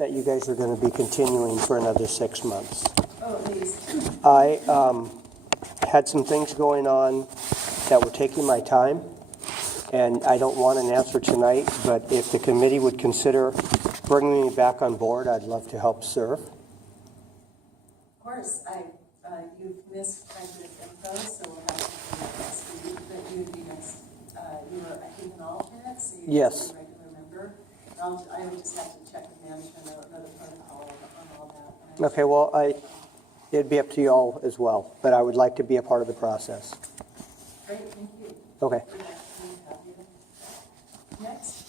that you guys are going to be continuing for another 6 months. Oh, please. I had some things going on that were taking my time, and I don't want an answer tonight, but if the committee would consider bringing me back on board, I'd love to help serve. Of course, you've missed quite a bit of info, so we'll have to do that next week, but you would be next, you were, I think, an alternate, so you'd Yes. be a regular member. I would just have to check with management, I don't know the protocol on all that. Okay, well, it'd be up to you all as well, but I would like to be a part of the process. Great, thank you. Okay. Next.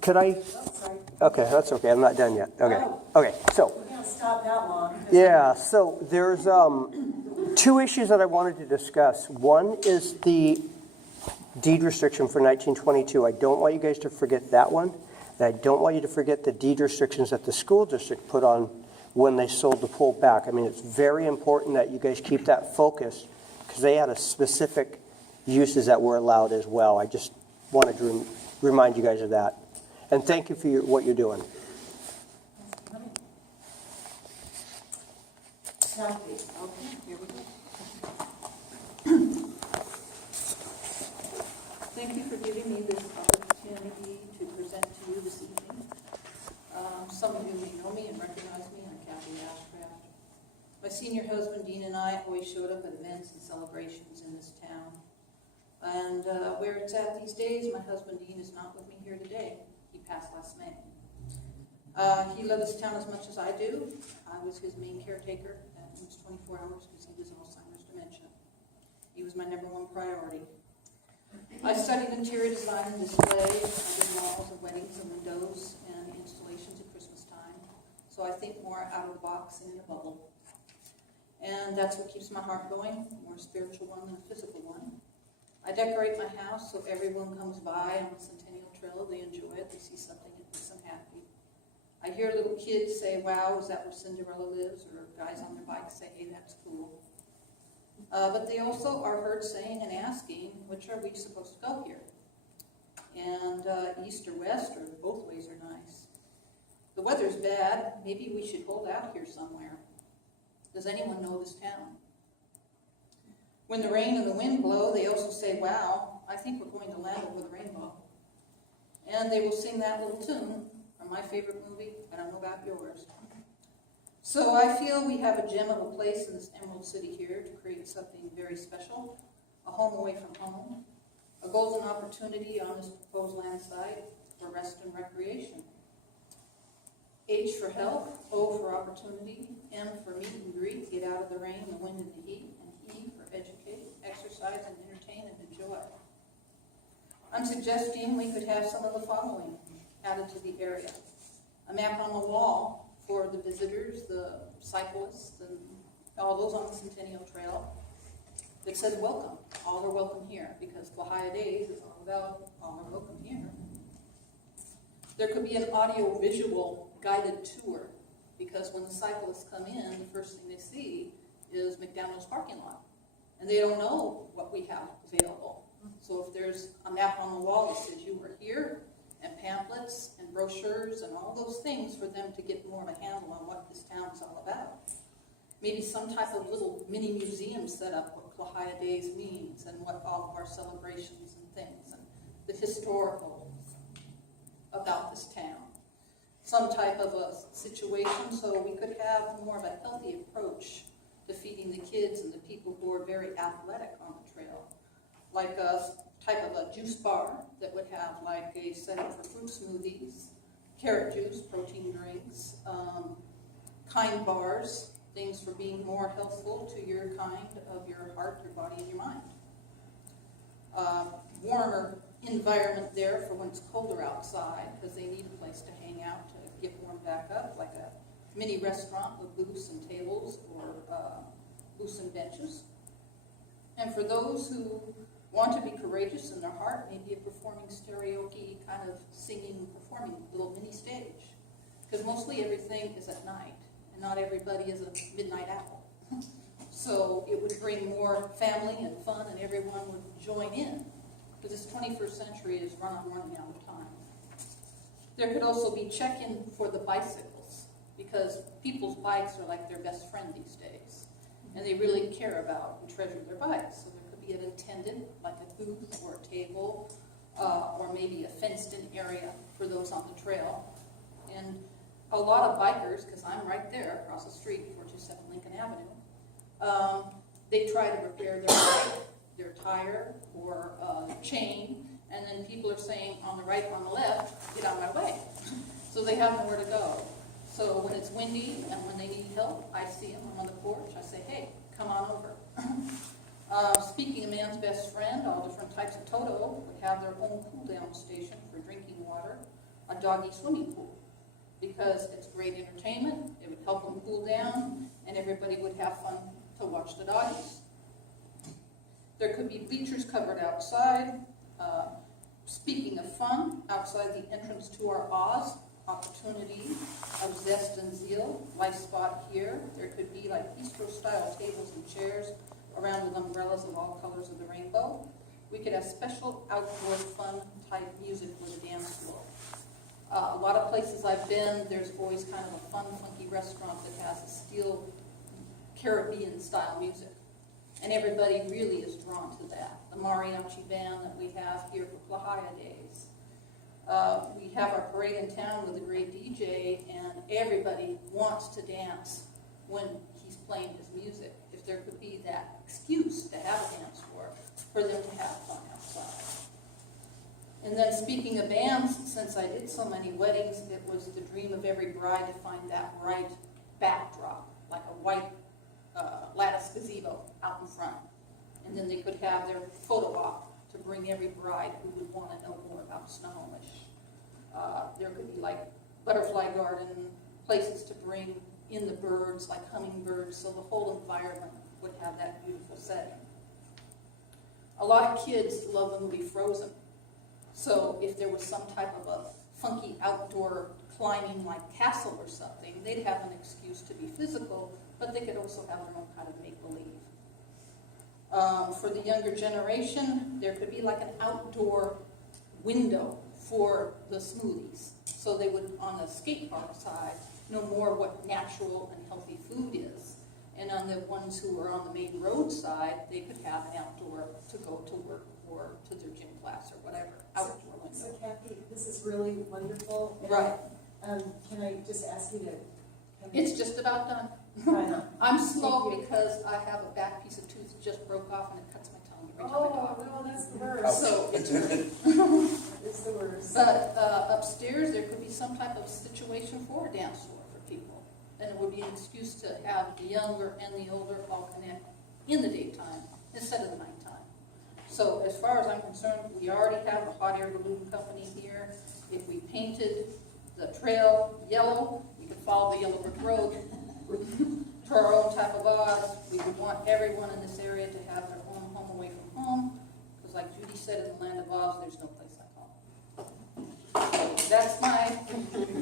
Could I? Oh, sorry. Okay, that's okay. I'm not done yet. Okay. Oh. Okay, so. We can't stop that long. Yeah, so there's 2 issues that I wanted to discuss. One is the deed restriction for 1922. I don't want you guys to forget that one. And I don't want you to forget the deed restrictions that the school district put on when they sold the pool back. I mean, it's very important that you guys keep that focused because they had a specific uses that were allowed as well. I just wanted to remind you guys of that. And thank you for what you're doing. Okay, here we go. Thank you for giving me this opportunity to present to you this evening. Some of you may know me and recognize me. I'm Kathy Ashcraft. My senior husband, Dean, and I always showed up at events and celebrations in this town. And where it's at these days, my husband, Dean, is not with me here today. He passed last May. He loved this town as much as I do. I was his main caretaker at almost 24 hours because he was Alzheimer's dementia. He was my #1 priority. I studied interior design and display. I did models of weddings and windows and installations at Christmas time. So I think more out of the box and in a bubble. And that's what keeps my heart going, more a spiritual one than a physical one. I decorate my house so everyone comes by on the Centennial Trail. They enjoy it. They see something that makes them happy. I hear little kids say, wow, is that where Cinderella lives? Or guys on their bikes say, hey, that's cool. But they also are heard saying and asking, which are we supposed to go here? And east or west, or both ways are nice. The weather's bad. Maybe we should hold out here somewhere. Does anyone know this town? When the rain and the wind blow, they also say, wow, I think we're going to land over the rainbow. And they will sing that little tune from my favorite movie, I don't know about yours. So I feel we have a gem of a place in this Emerald City here to create something very special, a home away from home, a golden opportunity on this proposed land site for rest and recreation. H for health, O for opportunity, M for meet and greet, get out of the rain, the wind, and the heat, and E for educate, exercise, and entertain, and enjoy. I'm suggesting we could have some of the following added to the area. A map on the wall for the visitors, the cyclists, and all those on the Centennial Trail that says welcome. All are welcome here, because Playa Days is all about all are welcome here. There could be an audio-visual guided tour, because when the cyclists come in, the first thing they see is McDonald's parking lot. And they don't know what we have available. So if there's a map on the wall that says you were here, and pamphlets and brochures and all those things for them to get more of a handle on what this town is all about. Maybe some type of little mini museum set up what Playa Days means and what all of our celebrations and things and the historical about this town. Some type of a situation so we could have more of a healthy approach to feeding the kids and the people who are very athletic on the trail. Like a type of a juice bar that would have like a setup for fruit smoothies, carrot juice, protein drinks, kind bars, things for being more healthful to your kind of your heart, your body, and your mind. Warmer environment there for when it's colder outside because they need a place to hang out to get warmed back up, like a mini restaurant with booths and tables or booths and benches. And for those who want to be courageous in their heart, maybe a performing karaoke kind of singing, performing little mini stage. Because mostly everything is at night, and not everybody is a midnight owl. So it would bring more family and fun, and everyone would join in. Because this 21st century is running out of time. There could also be check-in for the bicycles. because people's bikes are like their best friend these days. And they really care about and treasure their bikes. So there could be an attendant, like a booth or a table, or maybe a fenced-in area for those on the trail. And a lot of bikers, because I'm right there across the street, 427 Lincoln Avenue, they try to repair their bike, their tire, or chain, and then people are saying on the right, on the left, get out of my way. So they have nowhere to go. So when it's windy and when they need help, I see them. I'm on the porch. I say, hey, come on over. Speaking of man's best friend, all different types of Toto would have their own cool-down station for drinking water, a doggy swimming pool, because it's great entertainment. It would help them cool down, and everybody would have fun to watch the doggies. There could be bleachers covered outside. Speaking of fun, outside the entrance to our Oz, opportunity of zest and zeal, life spot here. There could be like bistro-style tables and chairs around with umbrellas of all colors of the rainbow. We could have special outdoor fun type music with a dance floor. A lot of places I've been, there's always kind of a fun, funky restaurant that has a steel Caribbean style music. And everybody really is drawn to that. The mariachi band that we have here for Playa Days. We have our parade in town with a great DJ, and everybody wants to dance when he's playing his music. If there could be that excuse to have a dance floor for them to have fun outside. And then speaking of bands, since I did so many weddings, it was the dream of every bride to find that right backdrop, like a white lattice gazebo out in front. And then they could have their photo op to bring every bride who would want to know more about Snohomish. There could be like butterfly garden, places to bring in the birds, like hummingbirds, so the whole environment would have that beautiful setting. A lot of kids love the movie Frozen. So if there was some type of a funky outdoor climbing like castle or something, they'd have an excuse to be physical, but they could also have their own kind of make-believe. For the younger generation, there could be like an outdoor window for the smoothies. So they would, on the skate park side, know more what natural and healthy food is. And on the ones who are on the main road side, they could have an outdoor to go to work or to their gym class or whatever, outdoor window. So Kathy, this is really wonderful. And, Right. Can I just ask you to? It's just about done. Right on. I'm slow Thank you. because I have a back piece of tooth that just broke off and it cuts my tongue every time I talk. Oh, no, that's the worst. So, It's the worst. but upstairs there could be some type of situation for a dance floor for people. And it would be an excuse to have the younger and the older all connect in the daytime instead of the nighttime. So as far as I'm concerned, we already have a hot air balloon company here. If we painted the trail yellow, we could follow the yellow brick road to our own type of Oz. We would want everyone in this area to have their own home away from home. Because like Judy said, in the land of Oz, there's no place like home. So that's my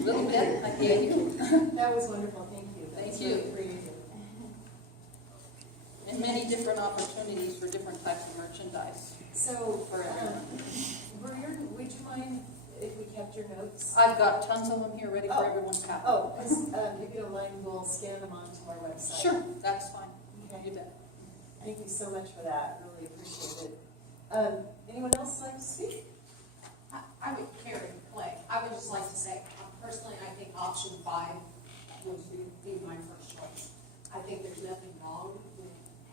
little bit I gave you. That was wonderful, thank you. Thank That's you. really creative. And many different opportunities for different types of merchandise. So, For everyone. would you mind if we kept your notes? I've got tons of them here ready for Oh. everyone's copy. Oh, if you don't mind, we'll scan them onto our website. Sure, that's fine. Okay. You bet. Thank you so much for that, really appreciate it. Anyone else like to speak? I would carry Clay. I would just like to say, personally, I think option 5 would be my first choice. I think there's nothing wrong with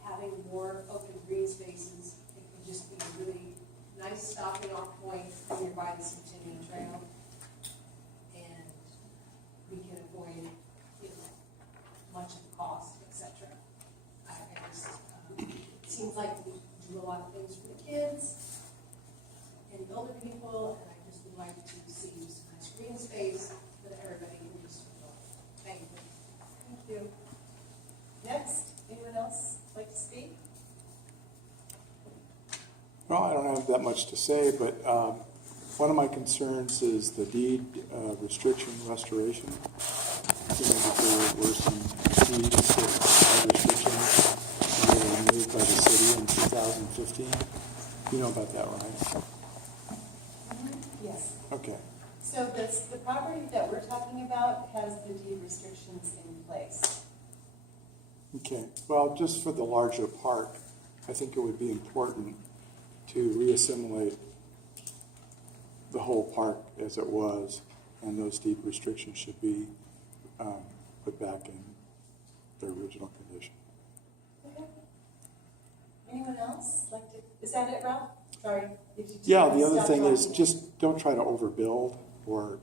having more open green spaces. It could just be a really nice stopping off point when you're by the Centennial Trail. And we can avoid, much of the cost, etc. It seems like we do a lot of things for the kids and older people, and I just would like to see just a nice green space that everybody can just enjoy. Thank you. Thank you. Next, anyone else like to speak? Well, I don't have that much to say, but one of my concerns is the deed restriction restoration. Seeing that there were some deeds restrictions that were removed by the city in 2015. You know about that, right? Yes. Okay. So the property that we're talking about has the deed restrictions in place. Okay, well, just for the larger park, I think it would be important to reassimilate the whole park as it was, and those deed restrictions should be put back in their original condition. Okay. Anyone else like to, is that it, Ralph? Sorry. Did you Yeah, the other stop thing is talking? just don't try to overbuild or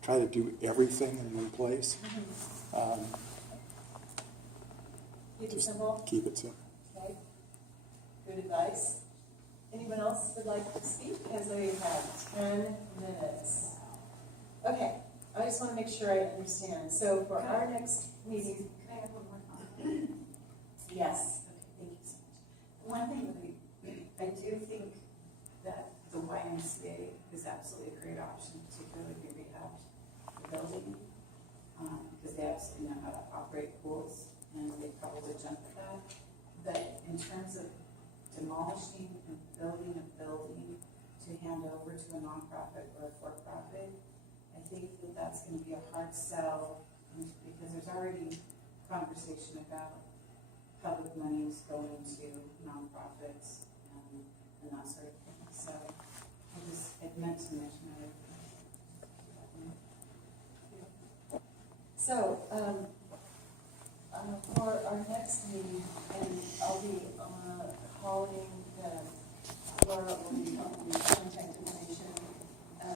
try to do everything in one place. Keep it Just simple. keep it simple. Okay. Good advice. Anyone else would like to speak? Because we have 10 minutes. Okay, I just want to make sure I understand. So for our next meeting, Can I have one more comment? yes. Okay, thank you so much. One thing that I do think that the YMCA is absolutely a great option, particularly if you rehab the building, because they absolutely know how to operate pools, and they probably jump at that. But in terms of demolishing and building a building to hand over to a nonprofit or a for-profit, I think that that's going to be a hard sell, because there's already conversation about public monies going to nonprofits and that sort of thing. So it meant to mention it. So, for our next meeting, and I'll be calling Laura, will be helping with contact information